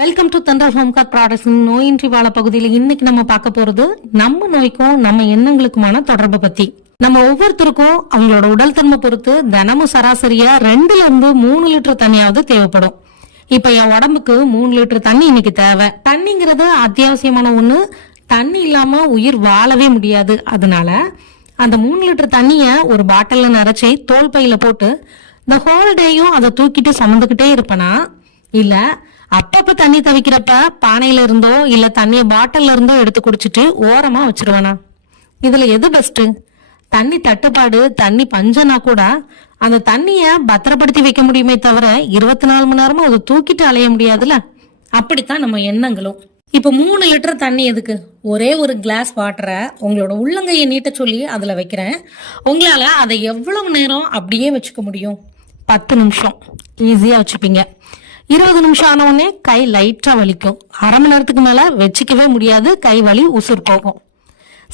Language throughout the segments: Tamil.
Welcome to Thandal home car products நோயின்றி வாழ பகுதியில் இன்னைக்கு நம்ம பார்க்க போறது நம்ம நோய்க்கும் நம்ம எண்ணங்களுக்குமான தொடர்பு பத்தி. நம்ம ஒவ்வொருத்தருக்கும் அவங்களோட உடல் தன்மை பொறுத்து தினமும் சராசரியா ரெண்டுல இருந்து மூணு லிட்டர் தண்ணியாவது தேவைப்படும். இப்ப என் உடம்புக்கு மூணு லிட்டர் தண்ணி இன்னைக்கு தேவை. தண்ணிங்கிறது அத்தியாவசியமான ஒண்ணு. தண்ணி இல்லாம உயிர் வாழவே முடியாது. அதனால அந்த மூணு லிட்டர் தண்ணிய ஒரு பாட்டில்ல நிறைச்சி தோல் பையில போட்டு இந்த ஹோல் டேயும் அதை தூக்கிட்டு சுமந்துக்கிட்டே இருப்பனா? இல்லை அப்பப்ப தண்ணி தவிக்கிறப்ப பானையில இருந்தோ இல்ல தண்ணிய பாட்டில்ல இருந்தோ எடுத்து குடிச்சிட்டு ஓரமா வச்சிருவானா. இதுல எது பெஸ்ட் தண்ணி தட்டுப்பாடு தண்ணி பஞ்சனா கூட அந்த தண்ணிய பத்திரப்படுத்தி வைக்க முடியுமே தவிர இருபத்தி நாலு மணி நேரமும் அதை தூக்கிட்டு அலைய முடியாதுல அப்படித்தான் நம்ம எண்ணங்களும். இப்ப மூணு லிட்டர் தண்ணி எதுக்கு? ஒரே ஒரு கிளாஸ் வாட்டரை உங்களோட உள்ளங்கையை நீட்ட சொல்லி அதுல வைக்கிறேன். உங்களால அதை எவ்வளவு நேரம் அப்படியே வச்சுக்க முடியும்? பத்து நிமிஷம். ஈஸியா வச்சுப்பீங்க. இருபது நிமிஷம் ஆன உடனே கை லைட்டா வலிக்கும். அரை மணி நேரத்துக்கு மேல வச்சுக்கவே முடியாது. கை வலி உசுர் போகும்.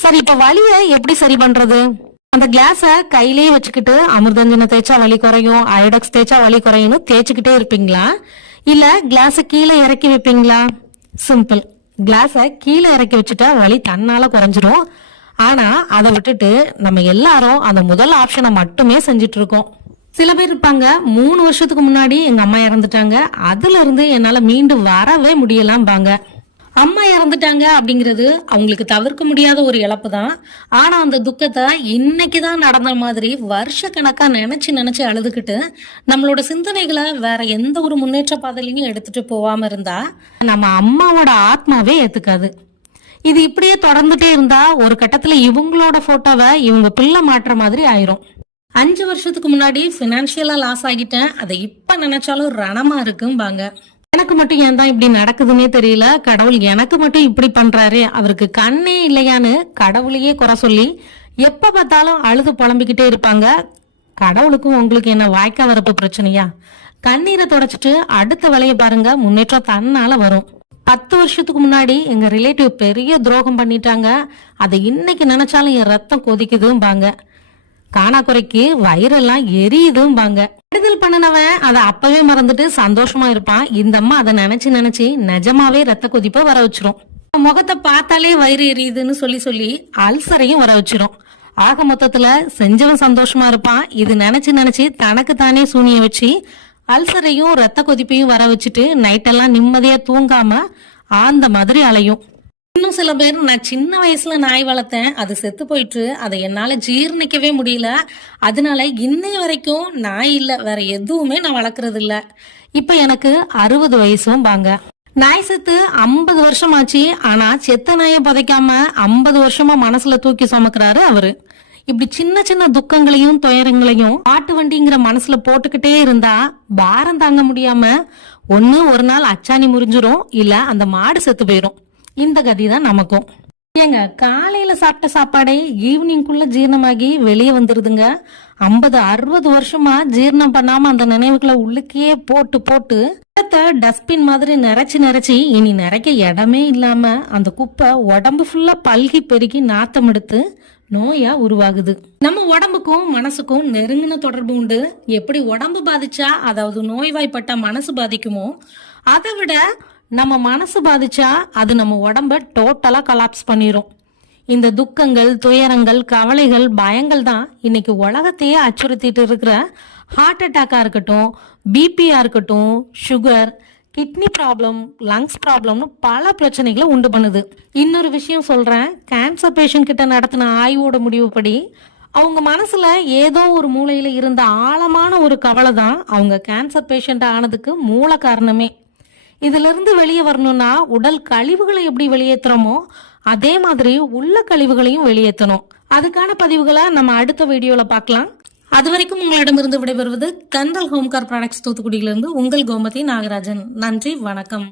சரி இப்ப வலிய எப்படி சரி பண்றது? அந்த கிளாஸ கையிலேயே வச்சுக்கிட்டு அமிர்தஞ்சனை தேய்ச்சா வலி குறையும் அயோடெக்ஸ் தேய்ச்சா வலி குறையும்னு தேய்ச்சிக்கிட்டே இருப்பீங்களா? இல்ல கிளாஸ கீழே இறக்கி வைப்பீங்களா? சிம்பிள் கிளாஸ கீழே இறக்கி வச்சுட்டா வலி தன்னால குறைஞ்சிரும். ஆனா அதை விட்டுட்டு நம்ம எல்லாரும் அந்த முதல் ஆப்ஷனை மட்டுமே செஞ்சிட்டு இருக்கோம். சில பேர் இருப்பாங்க. மூணு வருஷத்துக்கு முன்னாடி எங்க அம்மா இறந்துட்டாங்க. அதுல இருந்து என்னால மீண்டு வரவே முடியலாம்பாங்க. அம்மா இறந்துட்டாங்க அப்படிங்கிறது அவங்களுக்கு தவிர்க்க முடியாத ஒரு இழப்பு தான். ஆனா அந்த துக்கத்தை இன்னைக்கு தான் நடந்த மாதிரி வருஷ கணக்கா நினைச்சு நினைச்சு அழுதுகிட்டு நம்மளோட சிந்தனைகளை வேற எந்த ஒரு முன்னேற்ற பாதையிலையும் எடுத்துட்டு போகாம இருந்தா நம்ம அம்மாவோட ஆத்மாவே ஏத்துக்காது. இது இப்படியே தொடர்ந்துட்டே இருந்தா ஒரு கட்டத்துல இவங்களோட போட்டோவை இவங்க பிள்ளை மாட்டுற மாதிரி ஆயிரும். அஞ்சு வருஷத்துக்கு முன்னாடி பினான்சியலா லாஸ் ஆகிட்டேன். அதை இப்ப நினைச்சாலும் ரணமா இருக்கும்பாங்க. எனக்கு மட்டும் ஏன் தான் இப்படி நடக்குதுன்னே தெரியல. கடவுள் எனக்கு மட்டும் இப்படி பண்றாரு. அவருக்கு கண்ணே இல்லையான்னு கடவுளையே குறை சொல்லி எப்ப பார்த்தாலும் அழுது புலம்பிக்கிட்டே இருப்பாங்க. கடவுளுக்கும் உங்களுக்கு என்ன வாய்க்கா வரப்பு பிரச்சனையா? கண்ணீரை தொடச்சிட்டு அடுத்த வேலையை பாருங்க. முன்னேற்றம் தன்னால வரும். பத்து வருஷத்துக்கு முன்னாடி எங்க ரிலேட்டிவ் பெரிய துரோகம் பண்ணிட்டாங்க. அதை இன்னைக்கு நினைச்சாலும் என் ரத்தம் கொதிக்குதும்பாங்க. காணாக்குறைக்கு வயிறெல்லாம் எரியுதும்பாங்க. கெடுதல் பண்ணினவன் அதை அப்பவே மறந்துட்டு சந்தோஷமா இருப்பான். இந்த அம்மா அதை நினைச்சு நினைச்சு நிஜமாவே ரத்த கொதிப்ப வர வச்சிரும். முகத்தை பார்த்தாலே வயிறு எரியுதுன்னு சொல்லி சொல்லி அல்சரையும் வர வச்சிரும். ஆக மொத்தத்துல செஞ்சவன் சந்தோஷமா இருப்பான். இது நினைச்சு நினைச்சு தனக்கு தானே சூனிய வச்சு அல்சரையும் ரத்த கொதிப்பையும் வர வச்சுட்டு நைட்டெல்லாம் நிம்மதியா தூங்காம ஆந்த மாதிரி அலையும். இன்னும் சில பேர் நான் சின்ன வயசுல நாய் வளர்த்தேன். அது செத்து போயிட்டு அதை என்னால ஜீர்ணிக்கவே முடியல. அதனால இன்னை வரைக்கும் நாய் இல்ல. வேற எதுவுமே நான் வளர்க்கறது இல்ல. இப்ப எனக்கு அறுபது வயசும் பாங்க. நாய் செத்து ஐம்பது வருஷம் ஆச்சு ஆனா செத்த நாயை புதைக்காம ஐம்பது வருஷமா மனசுல தூக்கி சுமக்கிறாரு அவரு. இப்படி சின்ன சின்ன துக்கங்களையும் துயரங்களையும் ஆட்டு வண்டிங்கிற மனசுல போட்டுக்கிட்டே இருந்தா பாரம் தாங்க முடியாம ஒன்னு ஒரு நாள் அச்சாணி முறிஞ்சிரும். இல்ல அந்த மாடு செத்து போயிரும். இந்த கதி தான் நமக்கும். ஏங்க காலையில சாப்பிட்ட சாப்பாடே ஈவினிங்குள்ள ஜீரணமாகி வெளியே வந்துருதுங்க. ஐம்பது அறுபது வருஷமா ஜீரணம் பண்ணாம அந்த நினைவுகளை உள்ளுக்கே போட்டு போட்டு டஸ்ட்பின் மாதிரி நிறைச்சு நிறைச்சி இனி நிறைக்க இடமே இல்லாம அந்த குப்பை உடம்பு ஃபுல்லா பல்கி பெருகி நாத்தம் எடுத்து நோயா உருவாகுது. நம்ம உடம்புக்கும் மனசுக்கும் நெருங்கின தொடர்பு உண்டு. எப்படி உடம்பு பாதிச்சா அதாவது நோய்வாய்ப்பட்ட மனசு பாதிக்குமோ அதை விட நம்ம மனசு பாதிச்சா அது நம்ம உடம்ப டோட்டலா கலாப்ஸ் பண்ணிரும். இந்த துக்கங்கள் துயரங்கள் கவலைகள் பயங்கள் தான் இன்னைக்கு உலகத்தையே அச்சுறுத்திட்டு இருக்கிற ஹார்ட் அட்டாக்காக இருக்கட்டும் பிபியா இருக்கட்டும் சுகர் கிட்னி ப்ராப்ளம் லங்ஸ் ப்ராப்ளம்னு பல பிரச்சனைகளை உண்டு பண்ணுது. இன்னொரு விஷயம் சொல்றேன். கேன்சர் பேஷண்ட் கிட்ட நடத்தின ஆய்வோட முடிவுப்படி அவங்க மனசுல ஏதோ ஒரு மூலையில இருந்த ஆழமான ஒரு கவலை தான் அவங்க கேன்சர் பேஷண்ட் ஆனதுக்கு மூல காரணமே. இதிலிருந்து வெளியே வரணும்னா உடல் கழிவுகளை எப்படி வெளியேற்றுறோமோ அதே மாதிரி உள்ள கழிவுகளையும் வெளியேற்றணும் அதுக்கான பதிவுகளை நம்ம அடுத்த வீடியோல பார்க்கலாம். அது வரைக்கும் உங்களிடமிருந்து விடைபெறுவது கந்தல் ஹோம்கார் ப்ராடக்ட்ஸ் தூத்துக்குடியிலிருந்து உங்கள் கோமதி நாகராஜன். நன்றி வணக்கம்.